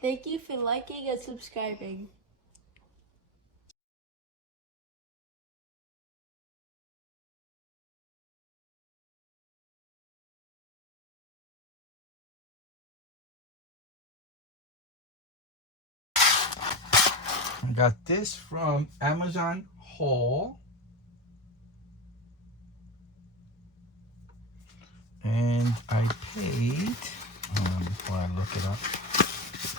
Thank you for liking and subscribing. I got this from Amazon haul. And I paid, before I look it up,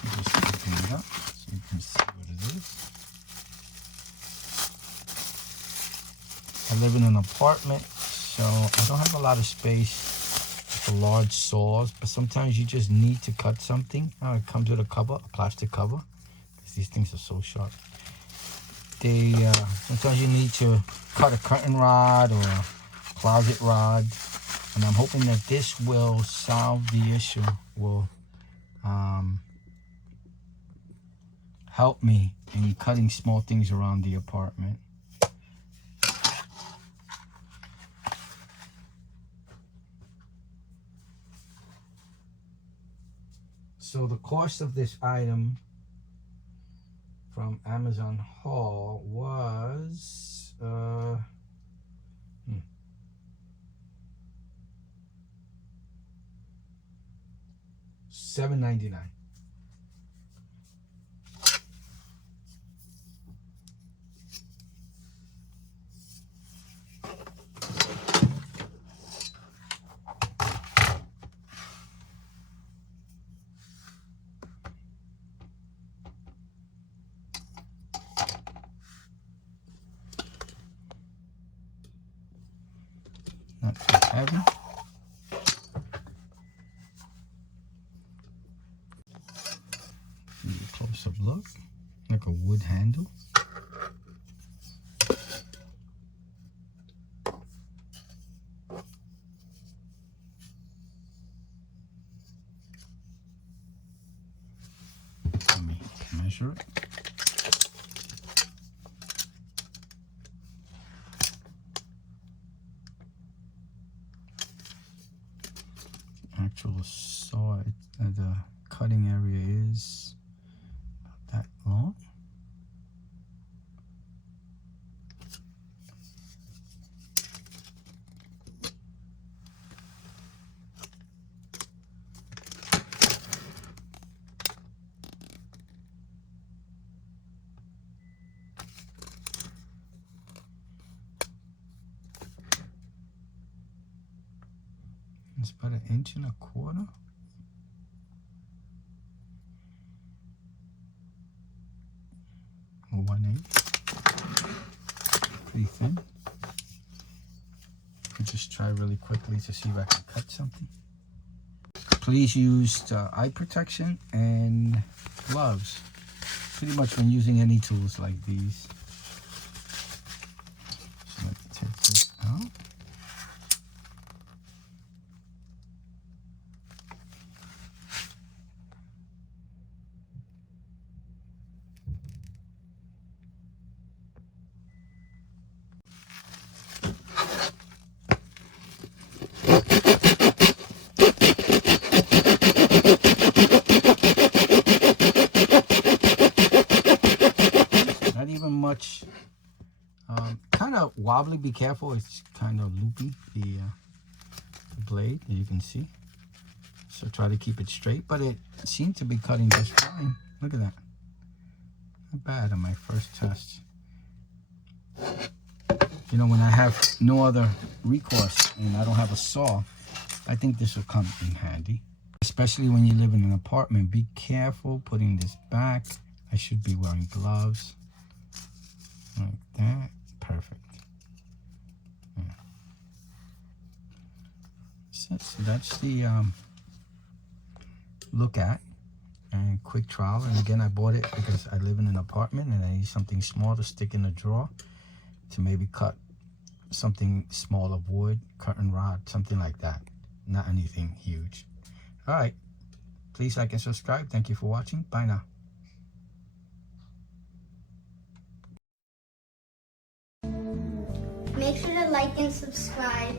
I'm just open it up so you can see what it is. I live in an apartment, so I don't have a lot of space for large saws, but sometimes you just need to cut something. It comes with a cover, a plastic cover, because these things are so sharp. Sometimes you need to cut a curtain rod or a closet rod, and I'm hoping that this will solve the issue, will help me in cutting small things around the apartment. So the cost of this item from Amazon haul was $7.99. Not too heavy. Give you a close-up look, like a wood handle. Let me measure it. Actual saw, the cutting area is about that long. It's about 1.25 inches. Or 1/8. Pretty thin. I'll just try really quickly to see if I can cut something. Please use eye protection and gloves. Pretty much when using any tools like these. So let me take this out. Not even much. Kind of wobbly. Be careful. It's kind of loopy, the blade, as you can see. So try to keep it straight, but it seemed to be cutting just fine. Look at that. Not bad on my first test. You know, when I have no other recourse and I don't have a saw, I think this will come in handy. Especially when you live in an apartment. Be careful putting this back. I should be wearing gloves. Like that. Perfect. Yeah. So that's the look at and quick trial. And again, I bought it because I live in an apartment and I need something small to stick in a drawer to maybe cut something small of wood, curtain rod, something like that. Not anything huge. All right. Please like and subscribe. Thank you for watching. Bye now. Make sure to like and subscribe.